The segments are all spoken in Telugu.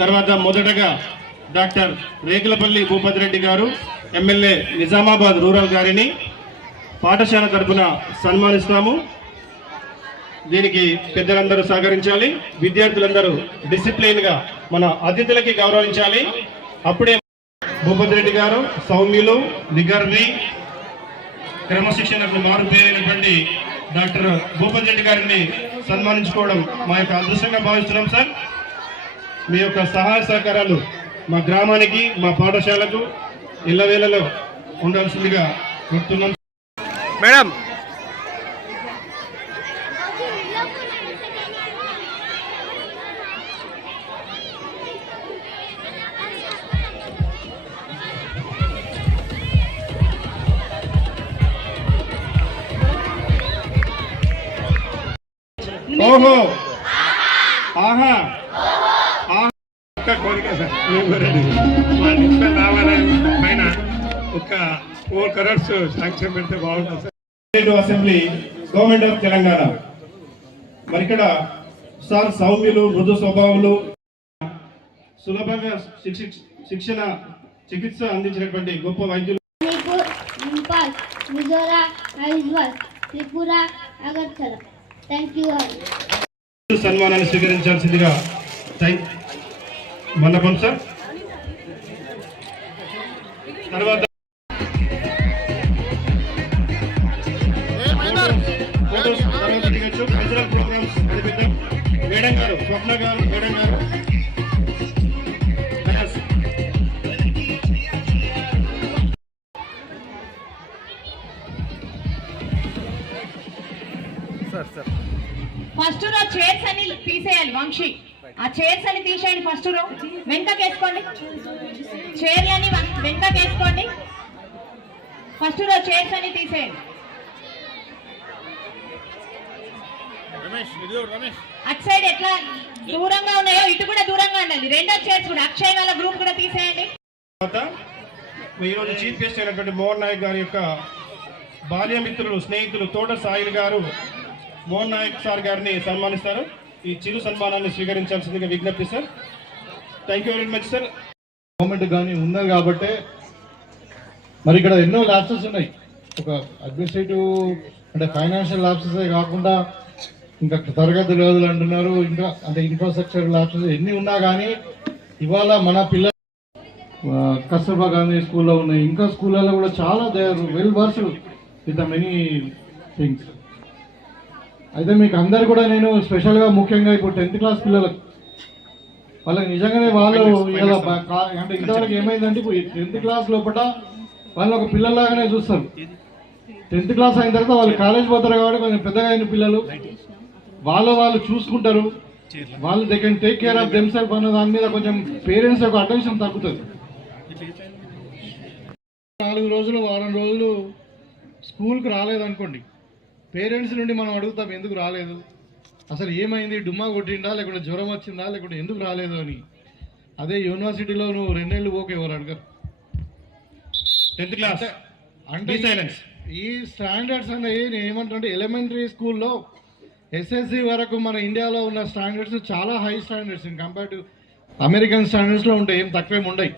తర్వాత మొదటగా డాక్టర్ రేకులపల్లి భూపతిరెడ్డి గారు ఎమ్మెల్యే నిజామాబాద్ రూరల్ గారిని పాఠశాల తరపున సన్మానిస్తాము. దీనికి పెద్దలందరూ సహకరించాలి. విద్యార్థులందరూ డిసిప్లిన్గా మన అతిథులకి గౌరవించాలి. అప్పుడే భూపతిరెడ్డి గారు సౌమ్యులు, నిగర్వి, క్రమశిక్షణకు మారుపేరైనటువంటి డాక్టర్ భూపతిరెడ్డి గారిని సన్మానించుకోవడం మా యొక్క అదృష్టంగా భావిస్తున్నాం. సార్, మీ యొక్క సహాయ సహకారాలు మా గ్రామానికి, మా పాఠశాలకు ఇళ్లవేళలో ఉండాల్సిందిగా కోరుతున్నాం. మేడం ఓహో ఆహా ఒక్క కోరిక సార్, రావాలని పైన ఒక 4 crores శాంక్షన్ పెడితే బాగుంటుంది sir. Assembly government of Telangana. మరి ఇక్కడ సార్ సౌమ్యులు, మృదు స్వభావులు, సులభంగా చికిత్స అందించినటువంటి గొప్ప వైద్యులు సన్మానాన్ని స్వీకరించాల్సిందిగా మండపం సార్. తర్వాత కల్చరల్ ప్రోగ్రామ్స్ నడిపిద్దాం. మేడం గారు, స్వప్న గారు, మేడం గారు ఫస్ట్ రో చైర్స్ అని తీసేయాలి. వంశీ, ఆ చైర్స్ అని తీసేయండి. First row వెనకకేసుకోండి, చైర్లని వెనకకేసుకోండి. First row chairs అని తీసేయండి. అటు సైడ్ ఎట్లా దూరంగా ఉన్నాయో ఇటు కూడా దూరంగా ఉండాలి. రెండో చైర్స్ కూడా అక్షయ్ వాళ్ళ గ్రూప్ కూడా తీసేయండి. ఈరోజు చీఫ్ గెస్ట్ అయినటువంటి మోహన్ నాయక్ గారి యొక్క బాల్యమిత్రులు, స్నేహితులు తోట సాయిల్ గారు మోహన్ నాయక్ సార్ గారిని సన్మానిస్తారు. ఈ చిరు సన్మానాన్ని స్వీకరించాల్సిందిగా విజ్ఞప్తి sir. Thank you very much sir. Government కానీ ఉన్నది కాబట్టి మరి ఇక్కడ ఎన్నో ల్యాబ్సెస్ ఉన్నాయి. ఒక అడ్మినిస్ట్రేటివ్ అంటే ఫైనాన్షియల్ ల్యాబ్సెస్ కాకుండా ఇంకా తరగతి గదులు అంటున్నారు, ఇంకా అంటే ఇన్ఫ్రాస్ట్రక్చర్ ల్యాబ్సెస్ ఎన్ని ఉన్నా కానీ ఇవాళ మన పిల్లలు కస్తూర్బా గాంధీ స్కూల్లో ఉన్నాయి, ఇంకా స్కూళ్ళలో కూడా చాలా they are well versed with many things. అయితే మీకు అందరు కూడా నేను స్పెషల్గా ముఖ్యంగా ఇప్పుడు 10th క్లాస్ పిల్లలకు వాళ్ళకి నిజంగానే వాళ్ళు అంటే ఇంతవరకు ఏమైందంటే ఇప్పుడు 10th క్లాస్ లోపల వాళ్ళు ఒక పిల్లల్లాగానే చూస్తారు. 10th క్లాస్ అయిన తర్వాత వాళ్ళు కాలేజ్ పోతారు కాబట్టి కొంచెం పెద్దగా అయిన పిల్లలు వాళ్ళు చూసుకుంటారు, వాళ్ళు they can take care of them self అన్న దాని మీద కొంచెం పేరెంట్స్ యొక్క అటెన్షన్ తగ్గుతుంది. 4 రోజులు, వారం రోజులు స్కూల్కి రాలేదనుకోండి, పేరెంట్స్ నుండి మనం అడుగుతాం ఎందుకు రాలేదు, అసలు ఏమైంది, డుమ్మా కొట్టిందా, లేకుంటే జ్వరం వచ్చిందా, లేకుంటే ఎందుకు రాలేదు అని. అదే యూనివర్సిటీలో నువ్వు 2 నెలలు పోక ఎవరు అడగరు. 10th క్లాస్ అంటే ఈ స్టాండర్డ్స్ అనేవి నేను ఏమంటే ఎలిమెంటరీ స్కూల్లో ఎస్ఎస్సి వరకు మన ఇండియాలో ఉన్న స్టాండర్డ్స్ చాలా high standards in compare to American స్టాండర్డ్స్లో ఉంటాయి, ఏం తక్కువేమి ఉండవు.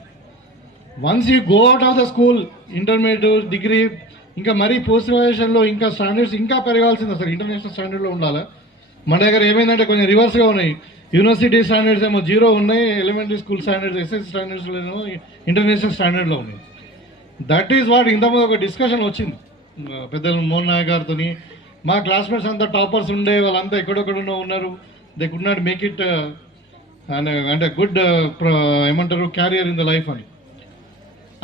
Once you go out of the school, intermediate, degree, ఇంకా మరీ పోస్ట్ గ్రాడ్యుయేషన్లో ఇంకా స్టాండర్డ్స్ ఇంకా పెరగాల్సింది. అసలు ఇంటర్నేషనల్ స్టాండర్డ్లో ఉండాలి. మన దగ్గర ఏమైందంటే కొంచెం రివర్స్గా ఉన్నాయి. యూనివర్సిటీ స్టాండర్డ్స్ ఏమో 0 ఉన్నాయి, ఎలిమెంటరీ స్కూల్ స్టాండర్డ్స్ ఎస్ఎస్సి స్టాండర్డ్స్లో ఇంటర్నేషనల్ స్టాండర్డ్లో ఉన్నాయి. దట్ ఈస్ వాట్ ఇంతకుముందు ఒక డిస్కషన్ వచ్చింది పెద్దలు మోహన్ నాయక్ గారితో. మా క్లాస్మేట్స్ అంతా టాపర్స్ ఉండే, వాళ్ళంతా ఎక్కడెక్కడో ఉన్నారు, they could not make it అంటే గుడ్ ఏమంటారు క్యారియర్ ఇన్ ద లైఫ్ అని.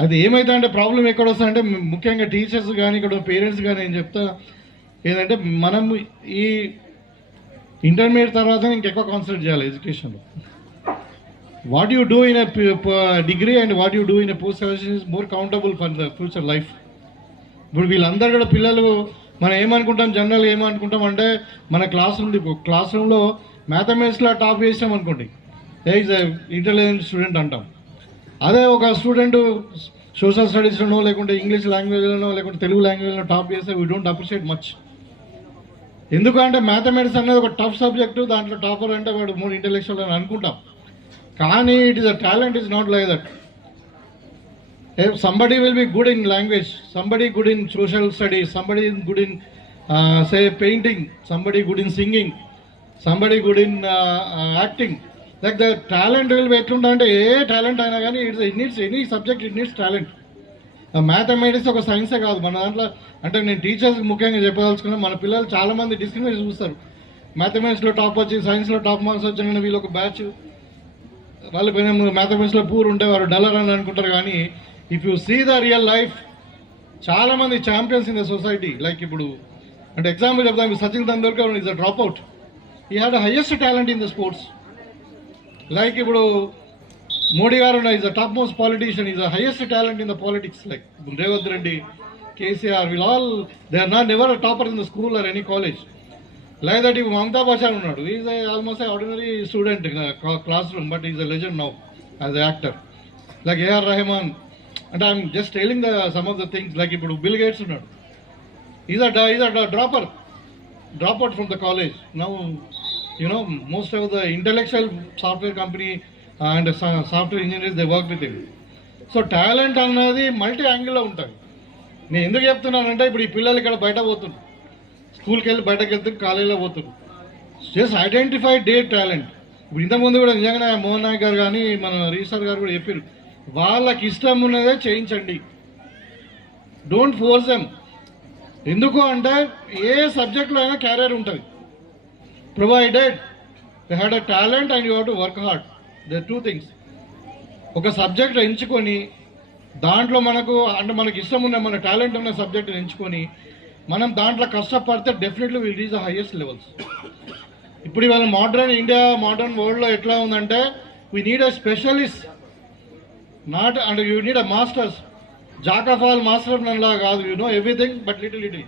అది ఏమైతే అంటే ప్రాబ్లం ఎక్కడ వస్తుందంటే ముఖ్యంగా టీచర్స్ కానీ ఇక్కడ పేరెంట్స్ కానీ నేను చెప్తా ఏంటంటే మనం ఈ ఇంటర్మీడియట్ తర్వాత ఇంకెక్కువ కాన్సన్ట్రేట్ చేయాలి ఎడ్యుకేషన్లో. What you do in degree and what you do in post graduation is more countable for the future life. ఇప్పుడు వీళ్ళందరూ కూడా పిల్లలు మనం ఏమనుకుంటాం, జనరల్గా ఏమనుకుంటాం అంటే మన క్లాస్ రూమ్లో మ్యాథమెటిక్స్లో టాప్ చేసాం అనుకోండి, ఈజ్ ఇంటెలిజెంట్ స్టూడెంట్ అంటాం. అదే ఒక స్టూడెంట్ సోషల్ స్టడీస్లోనో లేకుంటే ఇంగ్లీష్ లాంగ్వేజ్లోనో లేకుంటే తెలుగు లాంగ్వేజ్లో టాప్ చేస్తే వీ డోంట్ అప్రిషియేట్ మచ్. ఎందుకంటే మ్యాథమెటిక్స్ అనేది ఒక టఫ్ సబ్జెక్టు, దాంట్లో టాపర్ అంటే వాడు మోర్ ఇంటెలెక్చువల్ అని అనుకుంటాం. కానీ it is a talent is not like that. If somebody will be good in language, somebody good in social studies, somebody is good in say painting, somebody good in singing, somebody good in acting. Like the talent will be etlundante A talent అయినా కానీ it needs any subject, it needs talent. Mathematics ఒక సైన్సే కాదు మన దాంట్లో. అంటే నేను టీచర్స్ ముఖ్యంగా చెప్పదలుచుకున్నా, మన పిల్లలు చాలామంది డిస్క్రిమినేషన్ చూస్తారు. మ్యాథమెటిక్స్లో టాప్ వచ్చి సైన్స్లో టాప్ మార్క్స్ వచ్చిన వీళ్ళు ఒక బ్యాచ్, వాళ్ళు కొంచెం మ్యాథమెటిక్స్లో పూర్ ఉంటే వారు డల్లర్ అని అనుకుంటారు. కానీ if you see the real life, చాలామంది champions in the society. Like ఇప్పుడు అంటే ఎగ్జాంపుల్ చెప్తాను, Sachin Tendulkar is a drop out. He had the highest talent in the sports. Like ఇప్పుడు Modi garu is the top most politician, is the highest talent in the politics. Like Revanth Reddy, KCR, will all they are not never a topper in the school or any college. Like that ఇప్పుడు మమతా బచాన్ ఉన్నాడు, is almost ordinary student classroom, but is a legend now as a actor. Like AR Rahman. అంటే I'm just telling the some of the things. Like ఇప్పుడు బిల్ గేట్స్ ఉన్నాడు, is a dropper, drop out from the college. Now you know most of the intellectual software company and software engineers they work with him. So talent అన్నది మల్టీ యాంగిల్లో ఉంటుంది. నేను ఎందుకు చెప్తున్నానంటే ఇప్పుడు ఈ పిల్లలు ఇక్కడ బయట పోతున్నారు, స్కూల్కి వెళ్ళి బయటకు వెళ్తారు, కాలేజీలో పోతున్నారు. Just identify day talent. ఇప్పుడు ఇంతకుముందు కూడా నిజంగానే మోహన్ నాయక్ గారు కానీ మన రీసర్ గారు కూడా చెప్పారు, వాళ్ళకి ఇష్టం ఉన్నదే చేయించండి, డోంట్ ఫోర్స్ దెమ్. ఎందుకు అంటే ఏ సబ్జెక్ట్లో అయినా క్యారియర్ ఉంటుంది, provided they had a talent and you have to work hard. They two things. ఒక సబ్జెక్ట్ ఎంచుకొని దాంట్లో మనకి ఇష్టం ఉన్న మన టాలెంట్ ఉన్న సబ్జెక్ట్ ఎంచుకొని మనం దాంట్లో కష్టపడితే definitely will reach the highest levels. ఇప్పుడు ఇవాళ మోడర్న్ ఇండియా, మోడర్న్ వరల్డ్లో ఎట్లా ఉందంటే we need a specialist, not and you need a masters. Jack of all master నన్లా కాదు, you know everything but little.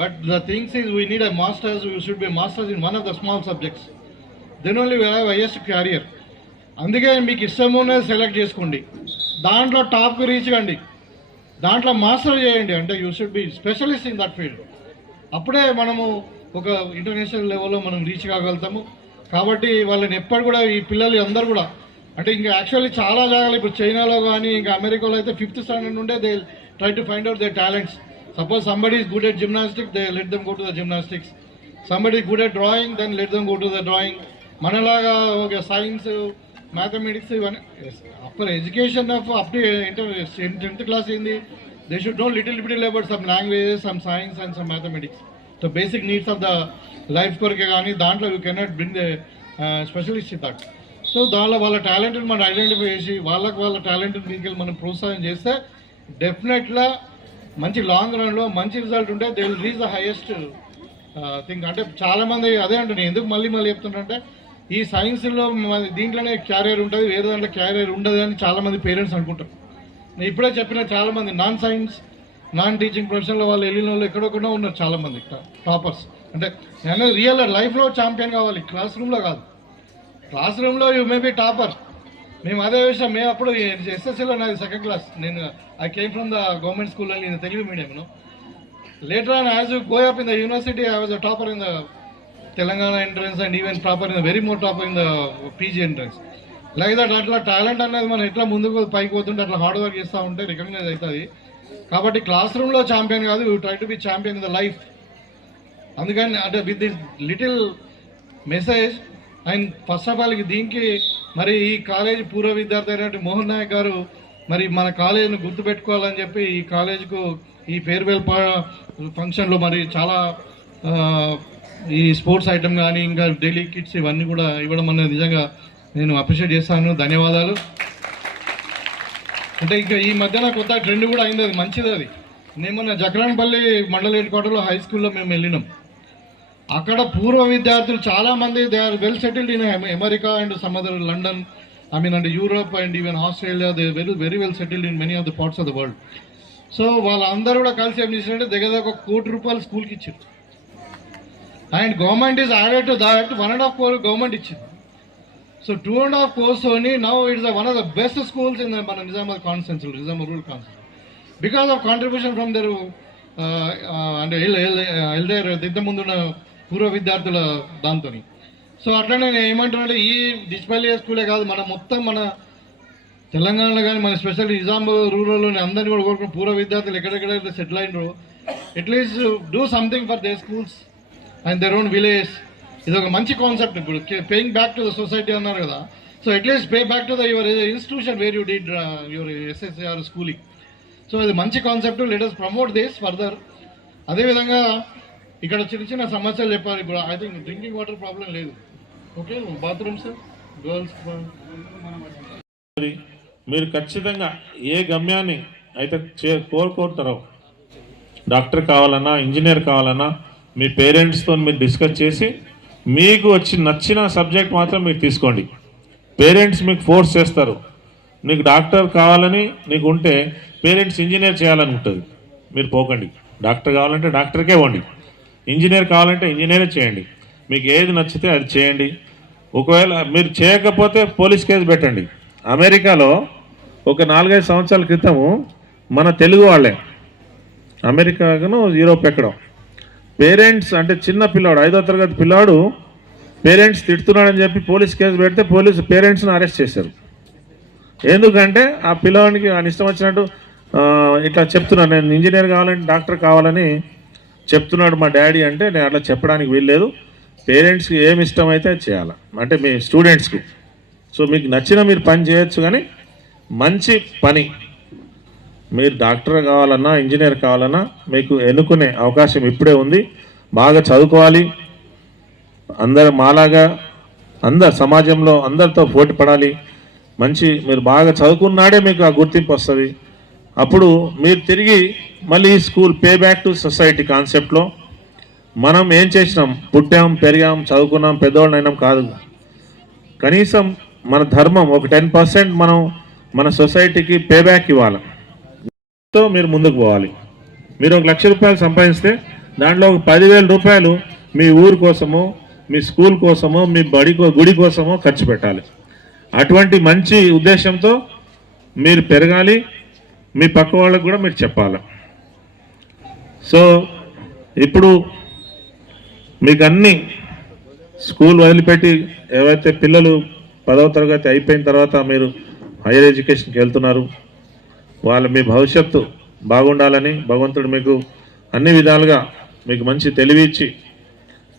But the things is we need a masters, you should be masters in one of the small subjects, then only we have highest career. అందుకే మీకు ఇష్టం ఉన్నది సెలెక్ట్ చేసుకోండి, దాంట్లో టాప్కి రీచ్ కండి, దాంట్లో మాస్టర్ చేయండి. అంటే you should B specialist in that field. అప్పుడే మనము ఒక ఇంటర్నేషనల్ లెవెల్లో మనం రీచ్ కాగలుగుతాము. కాబట్టి వాళ్ళని ఎప్పుడు కూడా ఈ పిల్లలు అందరూ కూడా అంటే ఇంకా యాక్చువల్లీ చాలా జాగాలు ఇప్పుడు చైనాలో కానీ ఇంకా అమెరికాలో అయితే 5th స్టాండర్డ్ నుండే they try to find out their talents. Suppose somebody is good at gymnastics, they let them go to the gymnastics. Somebody is good at drawing, then let them go to the drawing. మనలాగా ఒక సైన్స్, మ్యాథమెటిక్స్ ఇవన్నీ upper education of up to 10th class ఏంది, they should know little about some languages, some science and some mathematics. So basic needs of the life కొరకే కానీ దాంట్లో you cannot bring the specialist in that. So దానిలో వాళ్ళ టాలెంట్ని మనం ఐడెంటిఫై చేసి వాళ్ళ టాలెంట్ని తీసుకెళ్ళి మనం ప్రోత్సాహం చేస్తే డెఫినెట్గా మంచి లాంగ్ రన్లో మంచి రిజల్ట్ ఉంటే they will reach the highest thing. అంటే చాలామంది అదే అంటున్నాను, ఎందుకు మళ్ళీ చెప్తుంటే ఈ సైన్స్లో దీంట్లోనే క్యారియర్ ఉంటుంది, వేరే దాంట్లో క్యారియర్ ఉండదు అని చాలామంది పేరెంట్స్ అనుకుంటారు. నేను ఇప్పుడే చెప్పిన చాలామంది నాన్ సైన్స్, నాన్ టీచింగ్ ప్రొఫెషన్లో వాళ్ళు వెళ్ళిన వాళ్ళు ఎక్కడొక్కడో ఉన్నారు చాలామంది టాపర్స్. అంటే నేను రియల్ లైఫ్లో ఛాంపియన్ కావాలి, క్లాస్ రూమ్లో కాదు. క్లాస్ రూమ్లో యూ మే బి టాపర్. మేము అదే విషయం, మేము అప్పుడు ఎస్ఎస్సీలో నాది 2nd క్లాస్, నేను I came from the government school అని Telugu medium. Later on as you go up in the university I was a topper in the Telangana entrance and even topper in the very more topper in the PG entrance. Like that అట్లా టాలెంట్ అనేది మనం ఎట్లా ముందుకు పైకి పోతుంటే అట్లా హార్డ్ వర్క్ చేస్తూ ఉంటే రికగ్నైజ్ అవుతుంది. కాబట్టి క్లాస్ రూమ్లో ఛాంపియన్ కాదు, you try to be champion in the life. అందుకని అంటే with this little message and first of all దీనికి మరి ఈ కాలేజ్ పూర్వ విద్యార్థి అయినటువంటి మోహన్ నాయక్ గారు మరి మన కాలేజీని గుర్తుపెట్టుకోవాలని చెప్పి ఈ కాలేజీకు ఈ ఫేర్వెల్ ఫంక్షన్లో మరి చాలా ఈ స్పోర్ట్స్ ఐటమ్ కానీ ఇంకా డైలీ కిట్స్ ఇవన్నీ కూడా ఇవ్వడం అనేది నిజంగా నేను అప్రిషియేట్ చేస్తాను. ధన్యవాదాలు. అంటే ఇంకా ఈ మధ్యన కొత్త ట్రెండ్ కూడా అయింది, అది మంచిది. అది నేను మొన్న జక్రాన్పల్లి మండల హెడ్ క్వార్టర్లో హై స్కూల్లో మేము వెళ్ళినాం. అక్కడ పూర్వ విద్యార్థులు చాలామంది they are well settled in America and some other London, I mean అంటే Europe and even Australia. They very well settled in many of the parts of the world. So వాళ్ళందరూ కూడా కలిసి ఏం చేసినట్టే దగ్గర ₹1 కోటి స్కూల్కి ఇచ్చారు. And government is added to that 1.5 crore government ఇచ్చింది. So 2.5 crores only now it is one of the best schools in the Nizamabad constituency, Nizamabad rural constituency, because of contribution from their and elder ఇంత ముందున్న పూర్వ విద్యార్థుల దాంతో. సో అట్లనే నేను ఏమంటున్నానంటే ఈ డిస్పల్లియా స్కూలే కాదు, మన మొత్తం మన తెలంగాణలో కానీ మన స్పెషల్ నిజామాబాద్ రూరల్లోని అందరినీ కూడా కోరుకున్న పూర్వ విద్యార్థులు ఎక్కడెక్కడైతే సెటిల్ అయినరో at least do something for their schools and their own village. ఇది ఒక మంచి కాన్సెప్ట్. ఇప్పుడు paying back to the society అన్నారు కదా, so at least pay back to the your institution where you did your SSC or schooling. So ఇది మంచి concept. Let us promote this further. అదేవిధంగా ఇక్కడ చిన్న చిన్న సమస్యలు చెప్పారు. ఇప్పుడు I think drinking water problem లేదు. Okay, bathrooms girls. మీరు ఖచ్చితంగా ఏ గమ్యాన్ని అయితే కోరుకుంటారో, డాక్టర్ కావాలన్నా ఇంజనీర్ కావాలన్నా మీ పేరెంట్స్తో మీరు డిస్కస్ చేసి మీకు వచ్చి నచ్చిన సబ్జెక్ట్ మాత్రం మీరు తీసుకోండి. పేరెంట్స్ మీకు ఫోర్స్ చేస్తారు. నీకు డాక్టర్ కావాలని నీకు ఉంటే పేరెంట్స్ ఇంజనీర్ చేయాలని ఉంటుంది, మీరు పోకండి. డాక్టర్ కావాలంటే డాక్టర్కే ఇవ్వండి, ఇంజనీర్ కావాలంటే ఇంజనీరే చేయండి. మీకు ఏది నచ్చితే అది చేయండి. ఒకవేళ మీరు చేయకపోతే పోలీస్ కేసు పెట్టండి. అమెరికాలో ఒక 4-5 సంవత్సరాల క్రితము మన తెలుగు వాళ్ళే అమెరికాను యూరోప్ ఎక్కడం పేరెంట్స్ అంటే చిన్న పిల్లాడు 5వ తరగతి పిల్లాడు పేరెంట్స్ తిడుతున్నాడని చెప్పి పోలీస్ కేసు పెడితే పేరెంట్స్ని అరెస్ట్ చేశారు. ఎందుకంటే ఆ పిల్లవాడికి ఆయన ఇష్టం వచ్చినట్టు ఇట్లా చెప్తున్నాను, నేను ఇంజనీర్ కావాలని డాక్టర్ కావాలని చెప్తున్నాడు మా డాడీ అంటే నేను అట్లా చెప్పడానికి వీల్లేదు. పేరెంట్స్కి ఏమి ఇష్టమైతే అది చేయాలి, అంటే మీ స్టూడెంట్స్కు. సో మీకు నచ్చిన మీరు పని చేయొచ్చు, కానీ మంచి పని. మీరు డాక్టర్ కావాలన్నా ఇంజనీర్ కావాలన్నా మీకు ఎన్నుకునే అవకాశం ఇప్పుడే ఉంది. బాగా చదువుకోవాలి, మాలాగా సమాజంలో అందరితో పోటీ పడాలి. మీరు బాగా చదువుకున్నాడే మీకు ఆ గుర్తింపు వస్తుంది. అప్పుడు మీరు తిరిగి మళ్ళీ school pay back to society కాన్సెప్ట్లో మనం ఏం చేసినాం, పుట్టాం పెరిగాం చదువుకున్నాం పెద్దవాళ్ళని అయినాం కాదు, కనీసం మన ధర్మం ఒక 10% మనం మన సొసైటీకి పే బ్యాక్ ఇవ్వాలి. తో మీరు ముందుకు పోవాలి. మీరు 1 లక్ష రూపాయలు సంపాదిస్తే దాంట్లో ఒక 10,000 రూపాయలు మీ ఊరు కోసమో మీ స్కూల్ కోసమో మీ గుడి కోసమో ఖర్చు పెట్టాలి. అటువంటి మంచి ఉద్దేశంతో మీరు పెరగాలి, మీ పక్క వాళ్ళకు కూడా మీరు చెప్పాలి. సో ఇప్పుడు మీకు అన్ని స్కూల్ వదిలిపెట్టి ఏవైతే పిల్లలు 10వ తరగతి అయిపోయిన తర్వాత మీరు హైయర్ ఎడ్యుకేషన్కి వెళ్తున్నారు, మీ భవిష్యత్తు బాగుండాలని భగవంతుడు మీకు అన్ని విధాలుగా మీకు మంచి తెలివి ఇచ్చి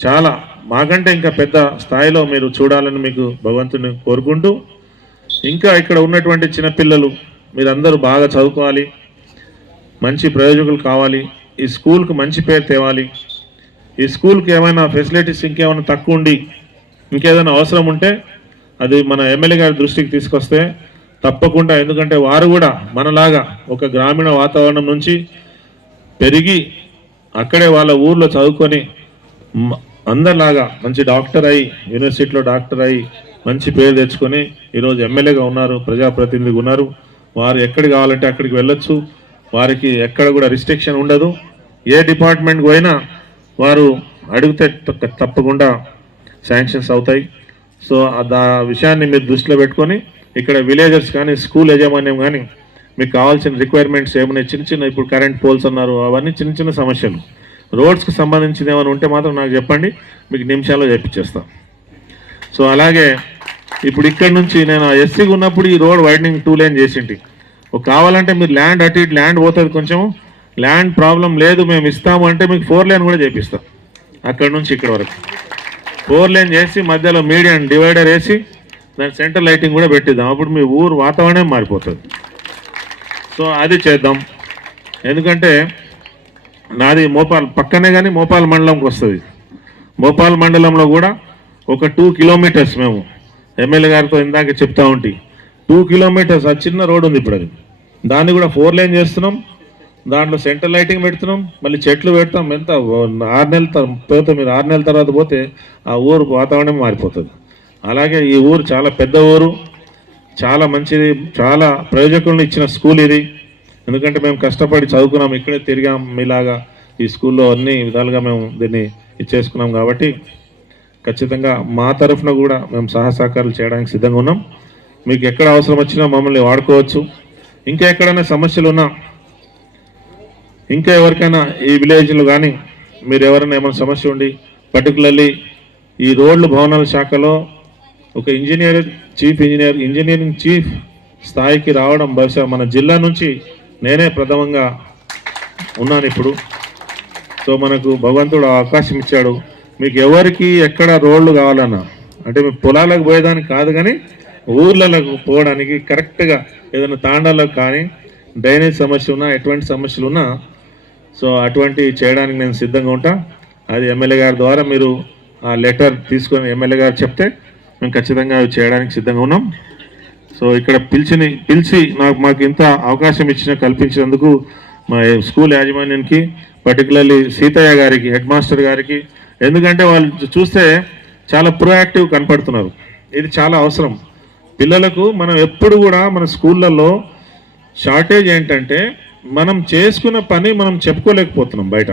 చాలా మాకంటే ఇంకా పెద్ద స్థాయిలో మీరు చూడాలని మీకు భగవంతుని కోరుకుంటూ, ఇంకా ఇక్కడ ఉన్నటువంటి చిన్నపిల్లలు మీరందరూ బాగా చదువుకోవాలి, మంచి ప్రయోజకులు కావాలి, ఈ స్కూల్కి మంచి పేరు తేవాలి. ఈ స్కూల్కి ఏమైనా ఫెసిలిటీస్ ఇంకేమైనా తక్కువ ఉండి ఇంకేదైనా అవసరం ఉంటే అది మన ఎమ్మెల్యే గారి దృష్టికి తీసుకొస్తే తప్పకుండా, ఎందుకంటే వారు కూడా మనలాగా ఒక గ్రామీణ వాతావరణం నుంచి పెరిగి అక్కడే వాళ్ళ ఊర్లో చదువుకొని అందరిలాగా మంచి డాక్టర్ అయ్యి యూనివర్సిటీలో డాక్టర్ అయ్యి మంచి పేరు తెచ్చుకొని ఈరోజు ఎమ్మెల్యేగా ఉన్నారు, ప్రజాప్రతినిధిగా ఉన్నారు. వారు ఎక్కడికి కావాలంటే అక్కడికి వెళ్ళొచ్చు, వారికి ఎక్కడ కూడా రిస్ట్రిక్షన్ ఉండదు. ఏ డిపార్ట్మెంట్కి పోయినా వారు అడిగితే తప్పకుండా శాంక్షన్స్ అవుతాయి. సో ఆ విషయాన్ని మీరు దృష్టిలో పెట్టుకొని ఇక్కడ విలేజర్స్ కానీ స్కూల్ యాజమాన్యం కానీ మీకు కావాల్సిన రిక్వైర్మెంట్స్ ఏమైనా చిన్న ఇప్పుడు కరెంట్ పోల్స్ అన్నారు, అవన్నీ చిన్న సమస్యలు. రోడ్స్కి సంబంధించింది ఏమైనా ఉంటే మాత్రం నాకు చెప్పండి, మీకు నిమిషాల్లో చెప్పించేస్తాం. సో అలాగే ఇప్పుడు ఇక్కడ నుంచి నేను ఎస్సీగా ఉన్నప్పుడు ఈ రోడ్ వైడనింగ్ 2 లేన్ చేసింటి. కావాలంటే మీరు ల్యాండ్ అటు ఇటు ల్యాండ్ పోతుంది, కొంచెం ల్యాండ్ ప్రాబ్లం లేదు మేము ఇస్తాము అంటే మీకు 4 లేన్ కూడా చేపిస్తాం. అక్కడ నుంచి ఇక్కడ వరకు 4 లేన్ చేసి మధ్యలో మీడియం డివైడర్ వేసి దాని సెంటర్ లైటింగ్ కూడా పెట్టిద్దాం. అప్పుడు మీ ఊరు వాతావరణం మారిపోతుంది. సో అది చేద్దాం. ఎందుకంటే నాది మోపాల్ పక్కనే, కానీ మోపాల్ మండలంకి వస్తుంది. మోపాల్ మండలంలో కూడా ఒక 2 కిలోమీటర్స్ మేము ఎమ్మెల్యే గారితో ఇందాక చెప్తా ఉంటే 2 కిలోమీటర్స్ ఆ చిన్న రోడ్ ఉంది. ఇప్పుడు అది దాన్ని కూడా 4 లేన్ చేస్తున్నాం. దాంట్లో సెంటర్ లైటింగ్ పెడుతున్నాం, మళ్ళీ చెట్లు పెడతాం. ఎంత 6 నెలల తర్వాత మీరు 6 నెలల తర్వాత పోతే ఆ ఊరు వాతావరణం మారిపోతుంది. అలాగే ఈ ఊరు చాలా పెద్ద ఊరు, చాలా మంచిది, చాలా ప్రయోజకులను ఇచ్చిన స్కూల్ ఇది. ఎందుకంటే మేము కష్టపడి చదువుకున్నాం, ఇక్కడే తిరిగాం, మీలాగా ఈ స్కూల్లో అన్ని విధాలుగా మేము దీన్ని ఇచ్చేసుకున్నాం. కాబట్టి ఖచ్చితంగా మా తరఫున కూడా మేము సహకారాలు చేయడానికి సిద్ధంగా ఉన్నాం. మీకు ఎక్కడ అవసరం వచ్చినా మమ్మల్ని వాడుకోవచ్చు. ఇంకా ఎక్కడైనా సమస్యలు ఉన్నా, ఇంకా ఎవరికైనా ఈ విలేజ్లో కానీ మీరు ఎవరైనా ఏమైనా సమస్య ఉండి పర్టికులర్లీ ఈ రోడ్లు భవనాల శాఖలో ఒక ఇంజనీరింగ్ చీఫ్ స్థాయికి రావడం బహుశా మన జిల్లా నుంచి నేనే ప్రథమంగా ఉన్నాను ఇప్పుడు. సో మనకు భగవంతుడు అవకాశం ఇచ్చాడు. మీకు ఎవరికి ఎక్కడ రోడ్లు కావాలన్నా, అంటే మీ పొలాలకు పోయేదానికి కాదు కానీ ఊర్లకు పోవడానికి కరెక్ట్గా ఏదైనా తాండాలకు కానీ డ్రైనేజ్ సమస్య ఉన్నా, ఎటువంటి సమస్యలు ఉన్నా సో అటువంటి చేయడానికి నేను సిద్ధంగా ఉంటా. అది ఎమ్మెల్యే గారి ద్వారా మీరు ఆ లెటర్ తీసుకొని ఎమ్మెల్యే గారు చెప్తే మేము ఖచ్చితంగా అవి చేయడానికి సిద్ధంగా ఉన్నాం. సో ఇక్కడ పిలిచి మాకు ఇంత అవకాశం కల్పించినందుకు మా స్కూల్ యాజమాన్యానికి, పర్టికులర్లీ సీతయ్య గారికి, హెడ్ మాస్టర్ గారికి, ఎందుకంటే వాళ్ళు చూస్తే చాలా ప్రొయాక్టివ్ కనపడుతున్నారు. ఇది చాలా అవసరం పిల్లలకు. మనం ఎప్పుడు కూడా మన స్కూళ్ళల్లో షార్టేజ్ ఏంటంటే మనం చేసుకున్న పని మనం చెప్పుకోలేకపోతున్నాం బయట.